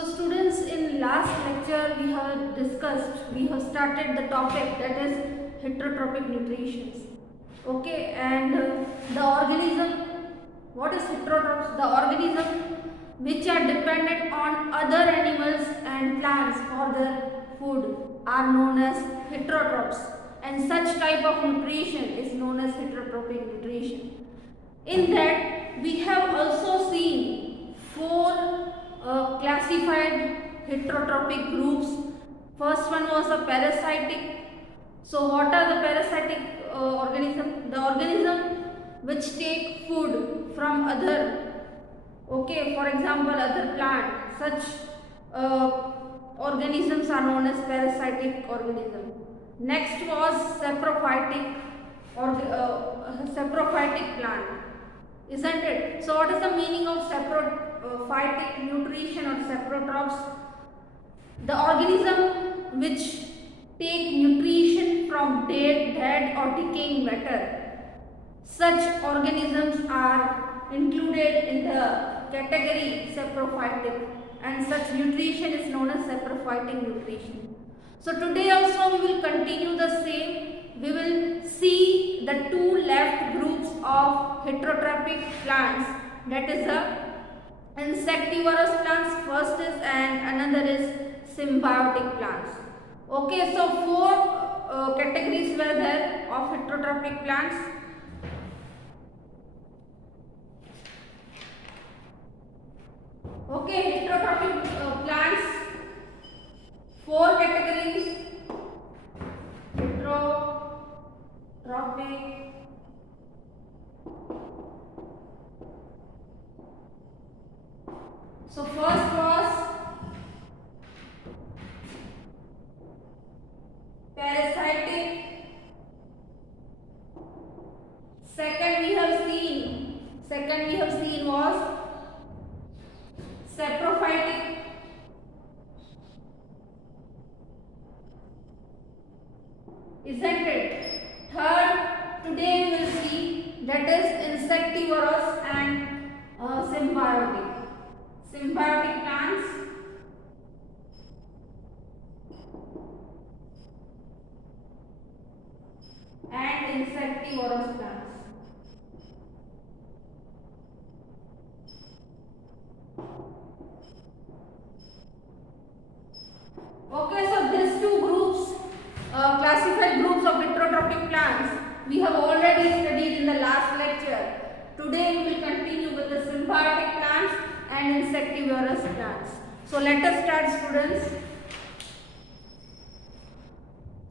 So students, in last lecture we have started the topic that is heterotrophic nutrition. Okay, and the organism, what is heterotrophs? The organism which are dependent on other animals and plants for their food are known as heterotrophs, and such type of nutrition is known as heterotrophic nutrition. In that, we have also seen four classified heterotrophic groups. First one was the parasitic. So, what are the parasitic organism? The organism which take food from other. Okay, for example, other plant. Such organisms are known as parasitic organism. Next was saprophytic or saprophytic plant, isn't it? So what is the meaning of saprophytic nutrition or saprotrophs? The organism which take nutrition from dead or decaying matter. Such organisms are included in the category saprophytic, and such nutrition is known as saprophytic nutrition. So today also we will continue the same. We will see the two left groups of heterotrophic plants, that is the insectivorous plants first is, and another is symbiotic plants. Okay, so four categories were there of heterotrophic plants. Okay, heterotrophic plants, four categories. Heterotrophic so first was parasitic. Second we have seen was saprophytic. Isn't it? Third, today we will see, that is insectivorous and symbiotic. Symbiotic plants and insectivorous plants. Okay, so these two groups, classified groups of heterotrophic plants, we have already studied in the last lecture. Today we will continue with the symbiotic plants and insectivorous plants. So let us start, students.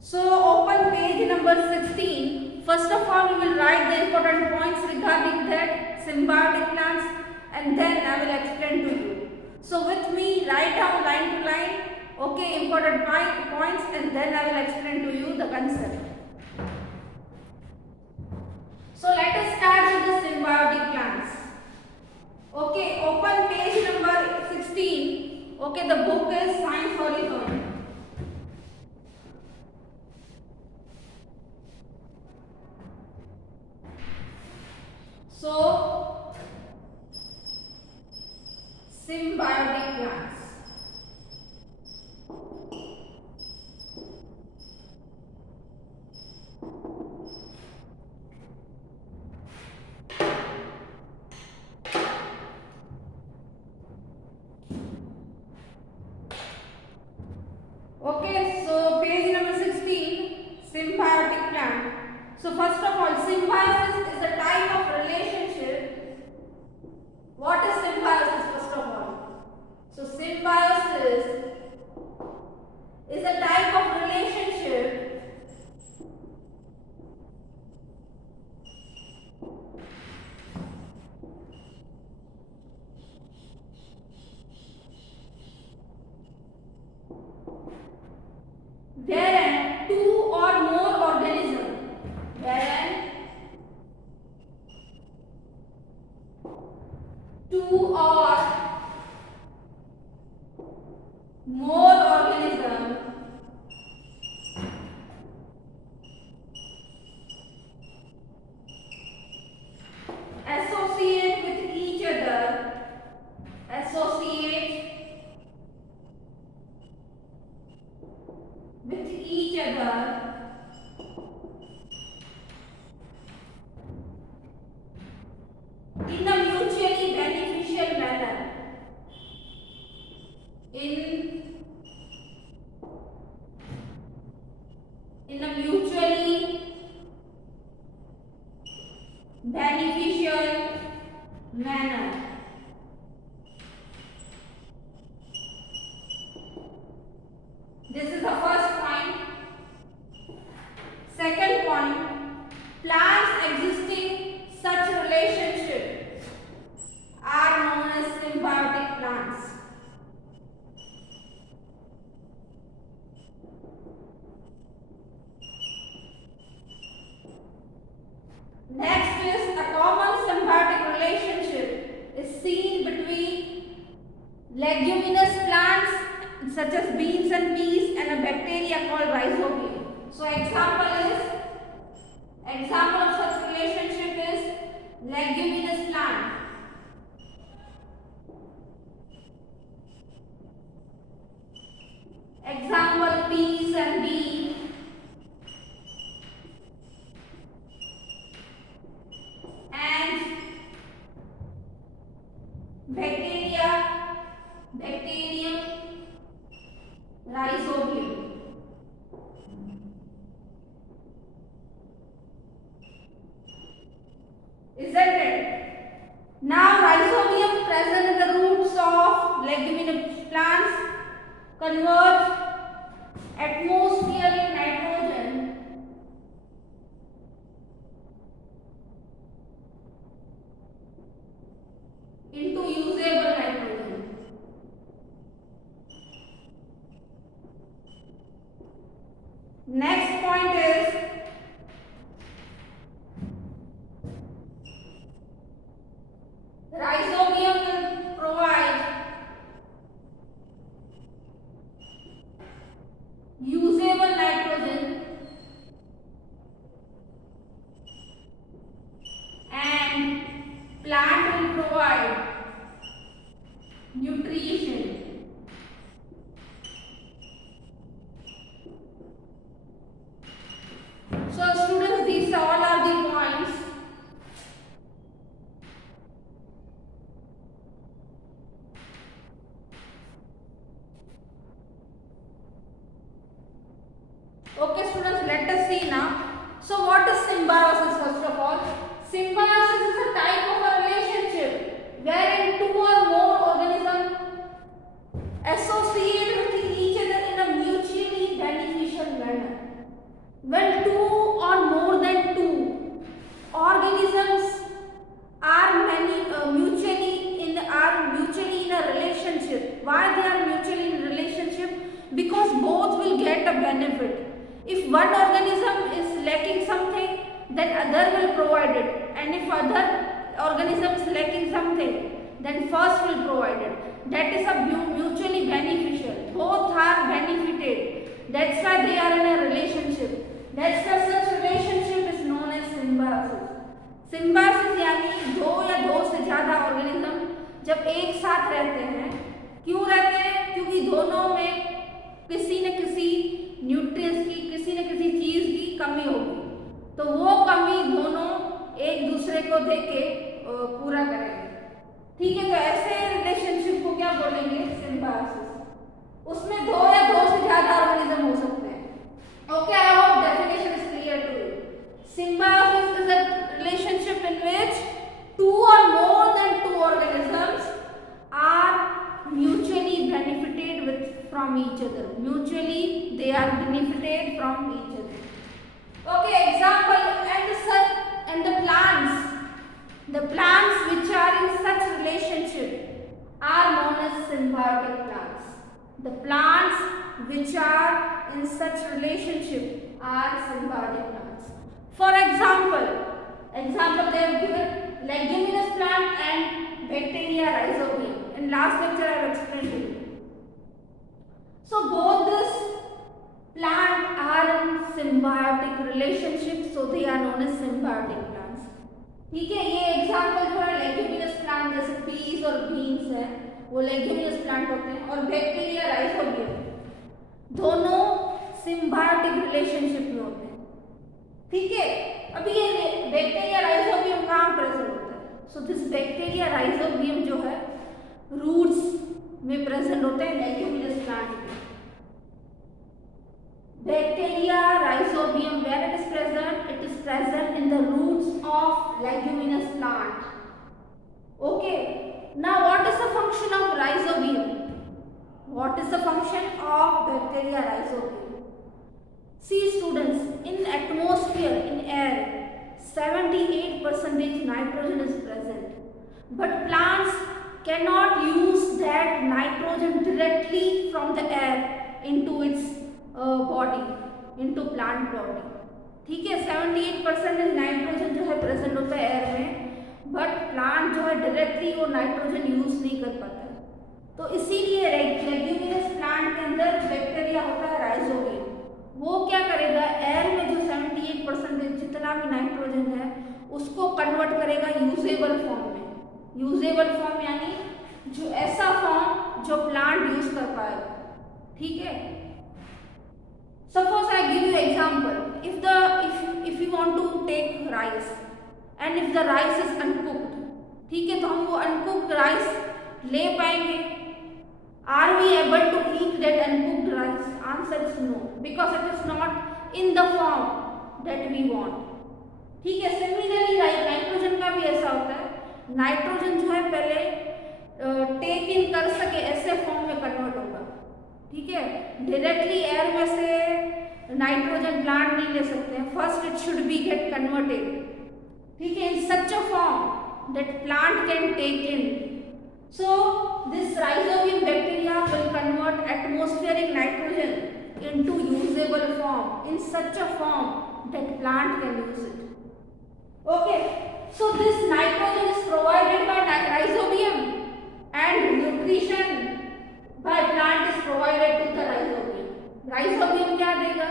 So open page number 16. First of all, we will write the important points regarding that symbiotic plants, and then I will explain to you. So with me, write down line to line. Okay, important points, and then I will explain to you the concept. So let us start with the symbiotic plants. Okay, open page number 16. Okay, the book is Science Horizon. So, symbiotic plants. Okay, so page number 16, symbiotic plant. So first of all, symbiosis is a type of relationship. What is symbiosis first of all? So symbiosis is a type of relationship wherein two or more organisms, wherein two or more organisms associate with each other, associate in a mutually beneficial manner. This is the first point. Second point, plants existing such relationships are known as symbiotic plants. Next is a common symbiotic relationship is seen between leguminous plants such as beans and peas and a bacteria called rhizobium. So example of such relationship is leguminous plant. Example, peas and beans. And bacterium, rhizobium. Isn't it? Now rhizobium present in the roots of leguminous plants converts atmospheric nitrogen into usable nitrogen. Next point is rhizobium will provide usable nitrogen and plant will provide nutrition. So students, these all are the points. Okay students, let us see now. So what is symbiosis first of all? Symbiosis is a type of a relationship wherein two or more organisms associate with each other in a mutually beneficial manner. When two or more than two organisms are mutually in a relationship. Why they are mutually in a relationship? Because both will get a benefit. If one organism is lacking something, then other will provide it, and if other organism is lacking something, then first will provide it. That is a mutually beneficial. Both are benefited. That's why they are in a relationship. That's why such relationship is known as symbiosis. Symbiosis यानी दो या दो से ज्यादा organism जब एक साथ रहते हैं. क्यों रहते हैं? क्योंकि दोनों में किसी न किसी न्यूट्रिएंट्स की, किसी न किसी चीज की कमी होगी, तो वो कमी दोनों एक दूसरे को देके पूरा करेंगे. ठीक है, तो ऐसे रिलेशनशिप को क्या बोलेंगे? सिम्बायोसिस. उसमें दो या दो से ज्यादा ऑर्गेनिज्म हो सकते हैं. Okay, I hope definition is clear to you. Symbiosis is a relationship in which two or more than two organisms are mutually benefited from each other. Mutually, they are benefited from each other. Okay, example, and the plants which are in such relationship are known as symbiotic plants. The plants which are in such relationship are symbiotic plants. For example, they have given leguminous plant and bacteria rhizobium. In last lecture I have explained to you. So both this plant are in symbiotic relationship, so they are known as symbiotic plants. ठीक है, ये example जो है leguminous plant जैसे piece और beans है, वो leguminous plant होते हैं, और बैक्टीरिया राइजोबियम दोनों सिम्बायोटिक रिलेशनशिप में होते हैं. ठीक है, अभी ये बैक्टीरिया राइजोबियम कहाँ प्रेजेंट होता है? सो दिस बैक्टीरिया राइजोबियम जो है रूट्स में प्रेजेंट होते हैं लेग्यूमिनस प्लांट में। Bacteria rhizobium, where it is present? It is present in the roots of leguminous plant. Okay. Now what is the function of rhizobium? What is the function of bacteria rhizobium? See students, in atmosphere, in air, 78% nitrogen is present. But plants cannot use that nitrogen directly from the air into its body, into plant body. ठीक है, 78% nitrogen जो है present होता है air में, but plant जो है directly वो नाइट्रोजन यूज नहीं कर पाता है। तो इसीलिए लेग्यूमिनस प्लांट के अंदर बैक्टीरिया होता है राइजोबियम, वो क्या करेगा, एयर में जो 78% जितना भी नाइट्रोजन है उसको कन्वर्ट करेगा यूजेबल फॉर्म में। यूजेबल फॉर्म यानी जो ऐसा फॉर्म जो प्लांट यूज कर पाएगा। ठीक है, suppose I give you example, if you want to take rice and if the rice is uncooked, ठीक है, तो हम वो uncooked rice ले पाएंगे? Are we able to eat that uncooked rice? Answer is no, because it is not in the form that we want। ठीक है, similarly nitrogen का भी ऐसा होता है, नाइट्रोजन जो है पहले टेक इन कर सके ऐसे फॉर्म में कन्वर्ट होगा। ठीक है, डायरेक्टली एयर में से नाइट्रोजन प्लांट नहीं ले सकते हैं, first it should be get converted. ठीक है, in such a form that plant can take in. So this rhizobium bacteria will convert atmospheric nitrogen into usable form in such a form that plant can use it. Okay, so this nitrogen is provided by rhizobium and nutrition by plant is provided to the rhizobium. Rhizobium क्या देगा?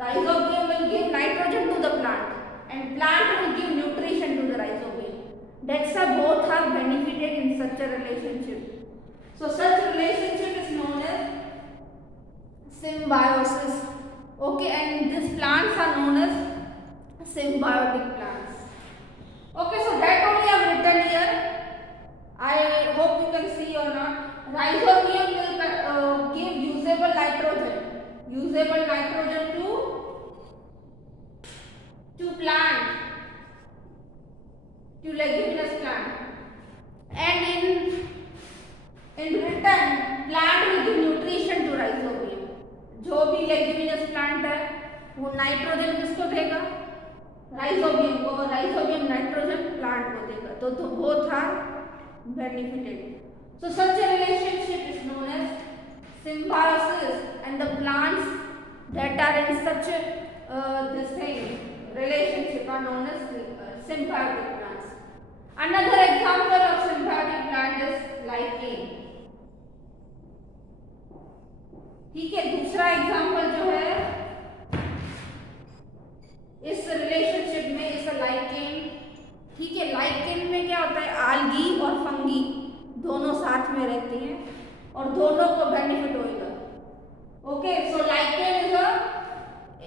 Rhizobium will give nitrogen to the plant and plant will give nutrition to the rhizobium. That's why both are benefited in such a relationship. So such relationship is known as symbiosis. Okay, and these plants are known as symbiotic plants. Okay, so that only I have written here. I hope you can see or not. Rhizobium will give usable nitrogen to plant, to leguminous plant, and in return plant will give nutrition to rhizobium। जो भी leguminous plant है वो nitrogen किसको देगा? Rhizobium को, और rhizobium nitrogen plant को देगा। तो both are benefited। So such a relationship is known as symbiosis, and the plants that are in such this thing relationship are known as symbiotic plants। Another example of symbiotic plant is lichen। ठीक है, दूसरा example जो है इस relationship में इस lichen. ठीक है, लाइकेन में क्या होता है, आल्गी और फंगी दोनों साथ में रहती हैं और दोनों को बेनिफिट होएगा। Okay, so lichen is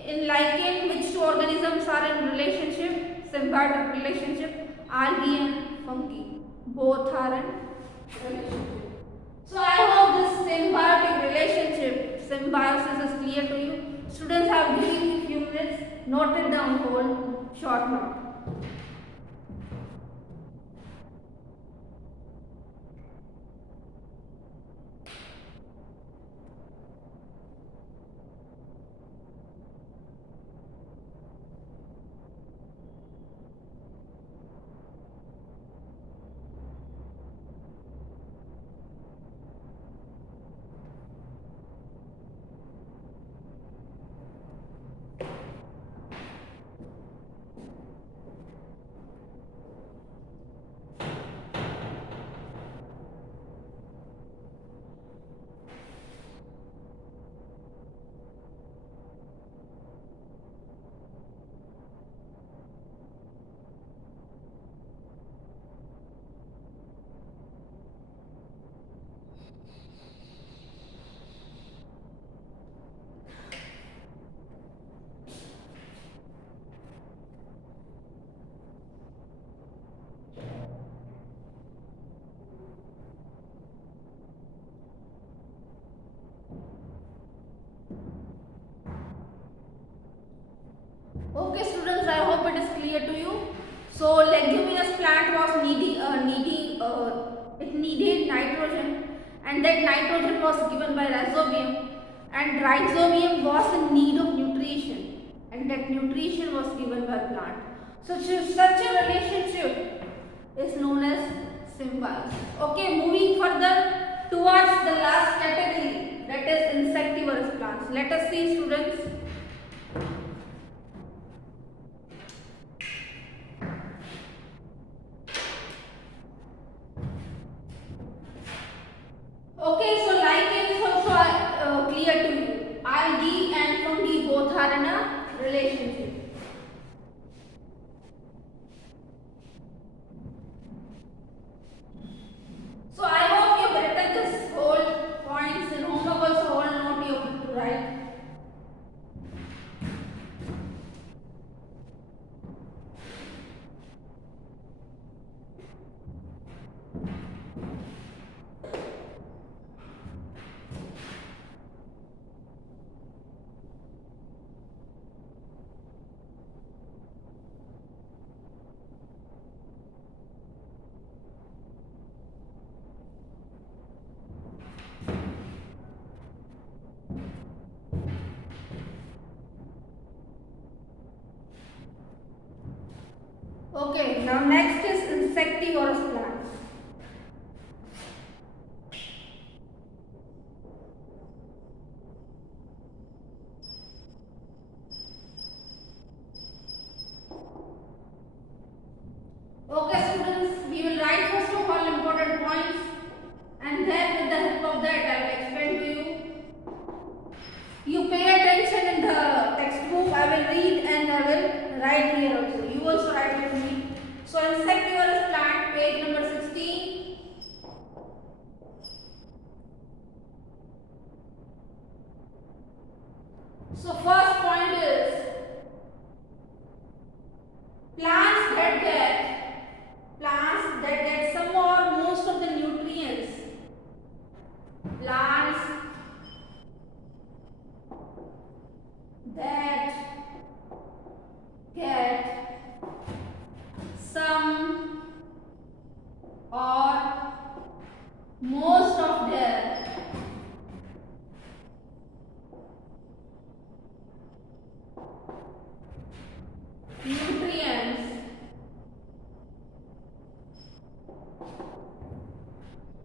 in lichen which two organisms are in relationship, symbiotic relationship, algae and fungi both are in relationship। So I hope this symbiotic relationship, symbiosis is clear to you। Students, have given you few minutes, note it down, whole short note। Okay students, I hope it is clear to you. So leguminous plant was it needed nitrogen, and that nitrogen was given by rhizobium, and rhizobium was in need of nutrition, and that nutrition was given by plant. So such a relationship is known as symbiosis. Okay, moving further towards the last category, that is insectivorous plants. Let us see students. Okay, so lichen is also clear to you. Algae and fungi both are in a relationship. So I hope you have written this whole points in homework also, whole note you have to write. Okay, now next is insectivorous plants. Okay students, we will write first of all important points, and then with the help of that I will explain to you. You pay attention in the textbook, I will read and I will write here also. You also write with me. So insectivorous plant, page number 16. So first point is plants that get some or most of the nutrients. Plants that get some or most of their nutrients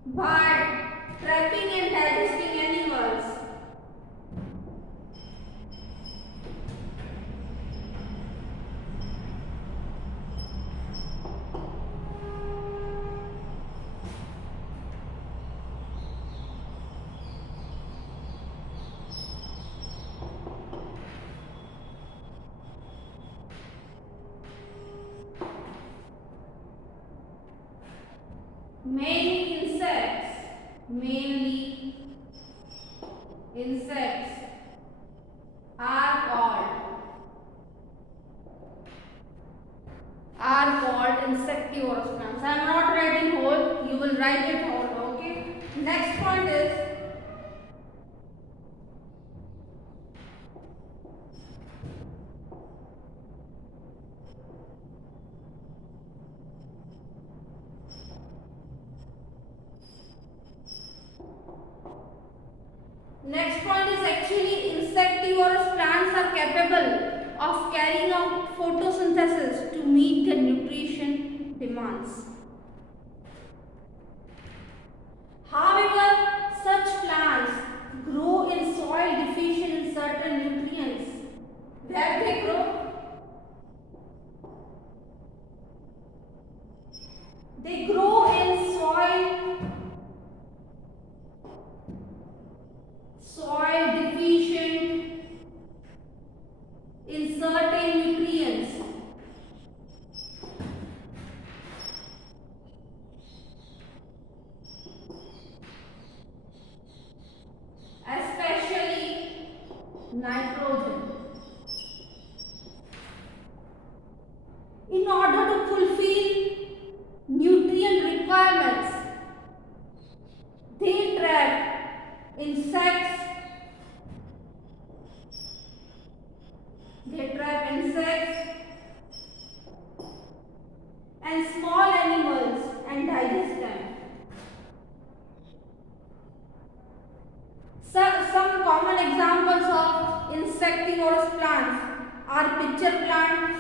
by trapping and digesting animals. Mainly insects are called insectivorous plants. I am not writing whole, you will write it whole. Okay. Next point is actually insectivorous plants are capable of carrying out photosynthesis to meet their nutrition demands. However, such plants grow in soil deficient in certain nutrients. Where they grow? They grow in soil deficient in certain nutrients. Especially nitrogen. In order to fulfill nutrient requirements, they trap insects some common examples of insectivorous plants are pitcher plant,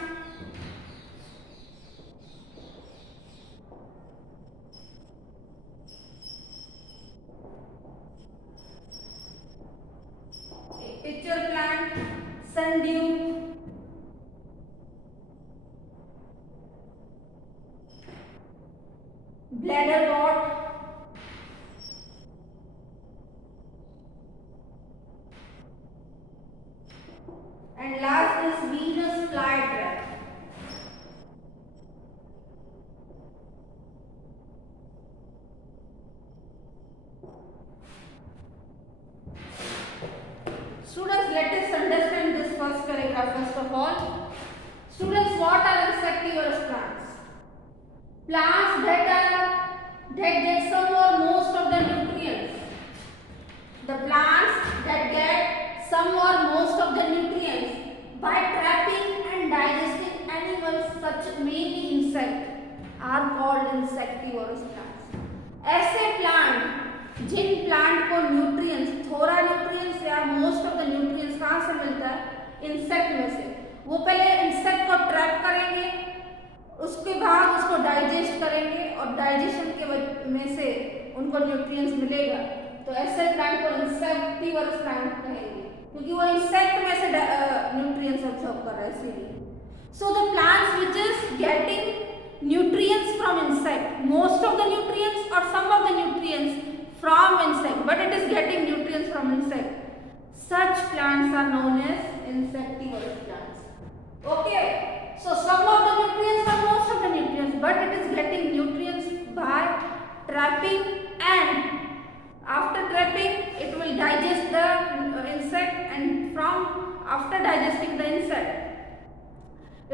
sundew, bladderwort, and last is Venus flytrap. Students, let us understand this first paragraph first of all. Students, what are insectivorous plants? Plants that get some or most of the nutrients. The plants that get some or most of the nutrients by trapping and digesting animals such mainly insect are called insectivorous plants. ऐसे plant जिन plant को nutrients, थोड़ा nutrients या most of the nutrients कहाँ से मिलता है? Insect में से। वो पहले इंसेक्ट को ट्रैप करेंगे, उसके बाद उसको डाइजेस्ट करेंगे और डाइजेशन के में से उनको न्यूट्रिएंट्स मिलेगा। तो ऐसे प्लांट को इंसेक्टिवरस प्लांट कहेंगे क्योंकि वो इंसेक्ट में से न्यूट्रिएंट्स अब्सॉर्ब कर रहा है इसीलिए। So the plants which is getting nutrients from insect, most of the nutrients और some of the nutrients from insect, but it is getting nutrients from insect. Such plants are known as insectivorous plants. Okay, so some of the nutrients are most of the nutrients, but it is getting nutrients by trapping, and after trapping it will digest the insect, and from after digesting the insect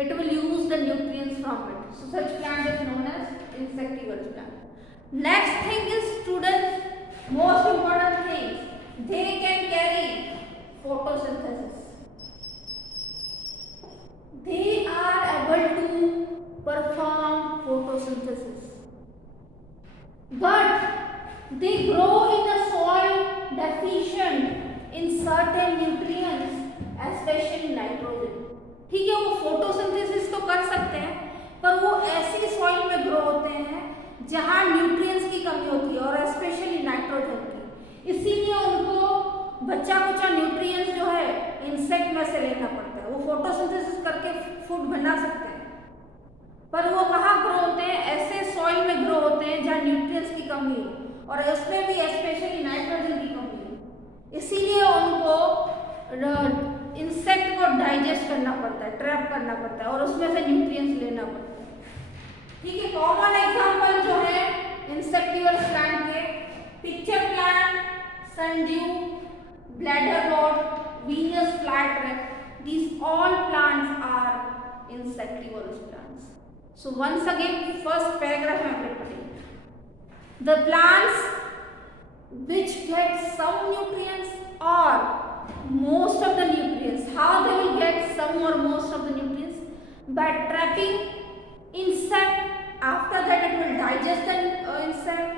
it will use the nutrients from it. So such plant is known as insectivorous plant. Next thing is, students, most important thing, they can carry photosynthesis. They are able to perform photosynthesis, but they grow in a soil deficient in certain nutrients, especially nitrogen. ठीक है, वो photosynthesis तो कर सकते हैं पर वो ऐसी सॉइल में ग्रो होते हैं जहां न्यूट्रिएंट्स की कमी होती है और स्पेशली नाइट्रोजन की। इसीलिए उनको बच्चा कुचा न्यूट्रिएंट्स जो है इंसेक्ट में से लेना पड़ता है। वो फोटोसिंथेसिस करके फूड बना सकते हैं पर वो कहाँ ग्रो होते हैं? ऐसे सॉइल में ग्रो होते हैं जहाँ न्यूट्रिएंट्स की कमी हो और उसमें भी स्पेशली नाइट्रोजन की कमी हो। इसीलिए उनको इंसेक्ट को डाइजेस्ट करना पड़ता है, ट्रैप करना पड़ता है और उसमें से न्यूट्रिएंट्स लेना पड़ता है। ठीक है, कॉमन एग्जांपल जो है इंसेक्टिवरस प्लांट के, pitcher plant, sundew, bladderwort, Venus flytrap, these all plants are insectivorous plants. So once again, first paragraph I am repeating. The plants which get some nutrients or most of the nutrients, how they will get some or most of the nutrients? By trapping insect. After that it will digest the insect,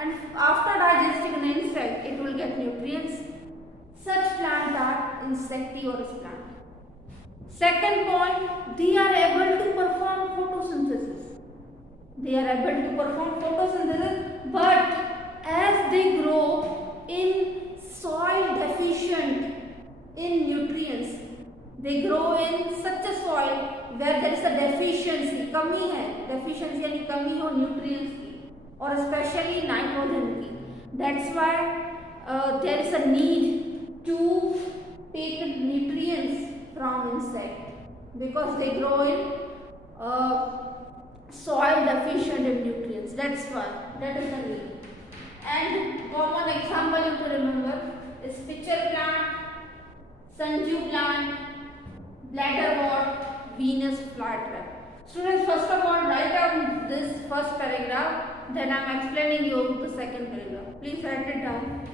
and after digesting the insect it will get nutrients. Such plants are insectivorous plant. Second point, they are able to perform photosynthesis. They are able to perform photosynthesis, but as they grow in soil deficient in nutrients, they grow in such a soil where there is a deficiency, कमी है, deficiency यानी कमी हो nutrients की और especially nitrogen की. That's why there is a need to take nutrients from insect because they grow in soil deficient in nutrients. That's why, that is the need. And common example you to remember is pitcher plant, sundew plant, bladderwort, Venus flytrap. Students, first of all write down this first paragraph, then I am explaining you the second paragraph. Please write it down.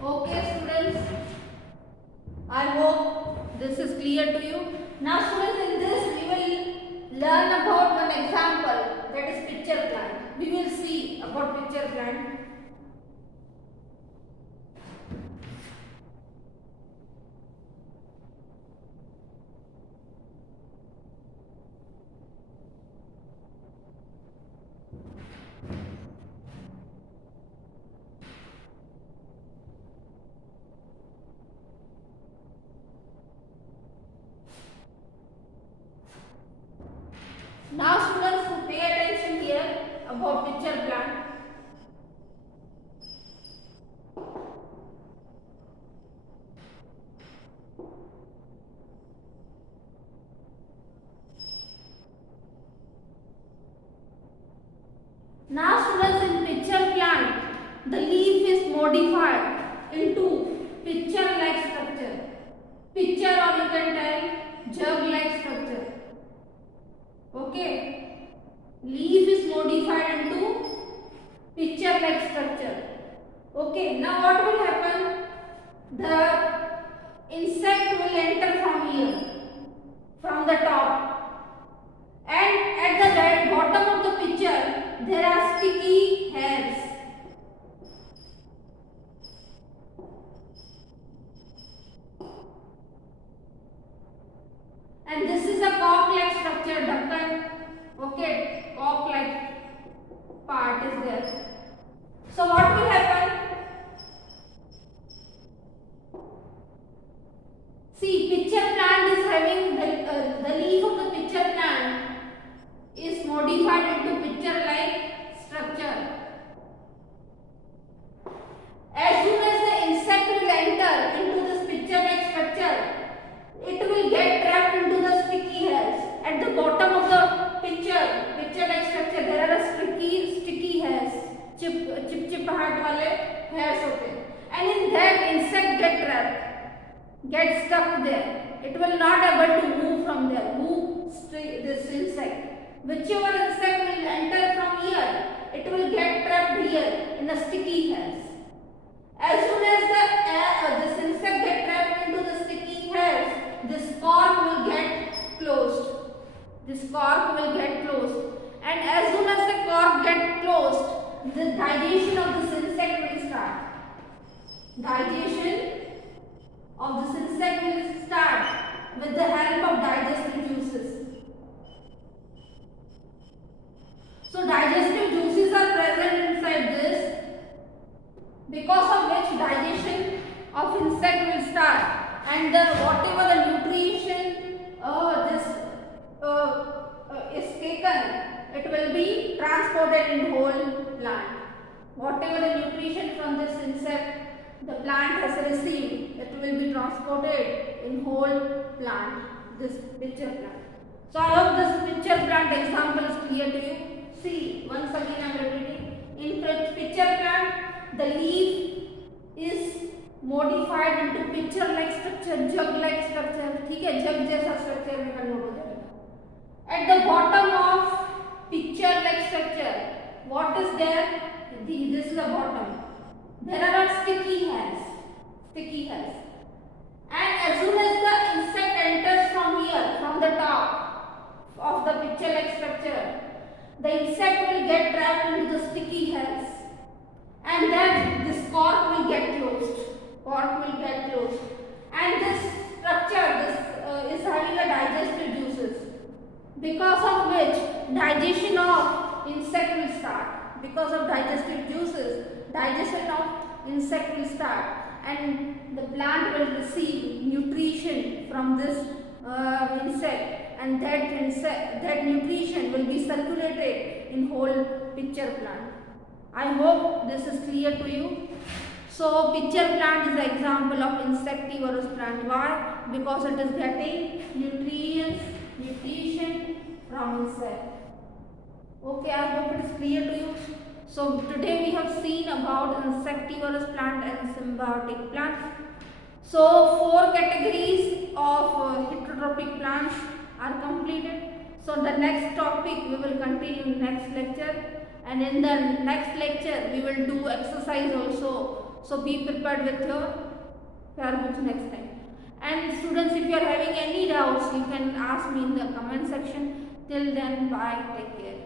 Okay, students, I hope this is clear to you. Now, students, in this we will learn about one example, that is picture plant. We will see about picture plant. Now, students, pay attention here about picture plant. Now, students, in picture plant, the leaf is modified into picture-like structure. Picture, or you can tell jug-like structure. Okay, leaf is modified into picture-like structure. Okay, now what will happen? The insect will enter from here, from the top, and at the very bottom of the picture there are sticky hairs. And this is a cork-like structure, ductal. Okay, cork-like part is there. So what will happen? See, picture plant is having the leaf of the picture plant is modified into picture-like structure. As soon as the insect will enter into this picture-like structure, it will get trapped into the sticky hairs. At the bottom of the picture-like structure, there are sticky hairs, chip-chip-chip-chip-heart wale hairs hote. And in that, insect get trapped, get stuck there. It will not able to move from there, this insect. Whichever insect will enter from here, it will get trapped here in the sticky hairs. As soon as this insect get trapped into the sticky hairs, this cork will get closed. This cork will get closed. And as soon as the cork get closed, the digestion of this insect will start. Digestion of this insect will start with the help of digestive juices. So digestive juices are present inside this, because of which digestion of insect will start, and whatever the nutrition is taken, it will be transported in whole plant. Whatever the nutrition from this insect the plant has received, it will be transported in whole plant, this picture plant. So I hope this picture plant example is clear to you. See, once again I am repeating. In picture plant, the leaf is modified into picture-like structure, jug-like structure. ठीक है, जग जैसा structure में convert हो जाएगा. At the bottom of picture-like structure, what is there? This is the bottom. There are sticky hairs. Sticky hairs. And as soon as the insect enters from here, from the top of the picture-like structure, the insect will get trapped into the sticky hairs, and then this cork will get closed. Cork will get closed, and this structure is having a digestive juices, because of which digestion of insect will start. Because of digestive juices, digestion of insect will start, and the plant will receive nutrition from this insect, and that nutrition will be circulated in whole picture plant. I hope this is clear to you. So picture plant is an example of insectivorous plant. Why? Because it is getting nutrition from insect. Okay, I hope it is clear to you. So today we have seen about insectivorous plant and symbiotic plant. So 4 categories of heterotrophic plants are completed. So the next topic we will continue in next lecture, and in the next lecture we will do exercise also. So be prepared with your pair books next time. And students, if you are having any doubts, you can ask me in the comment section. Till then, bye, take care.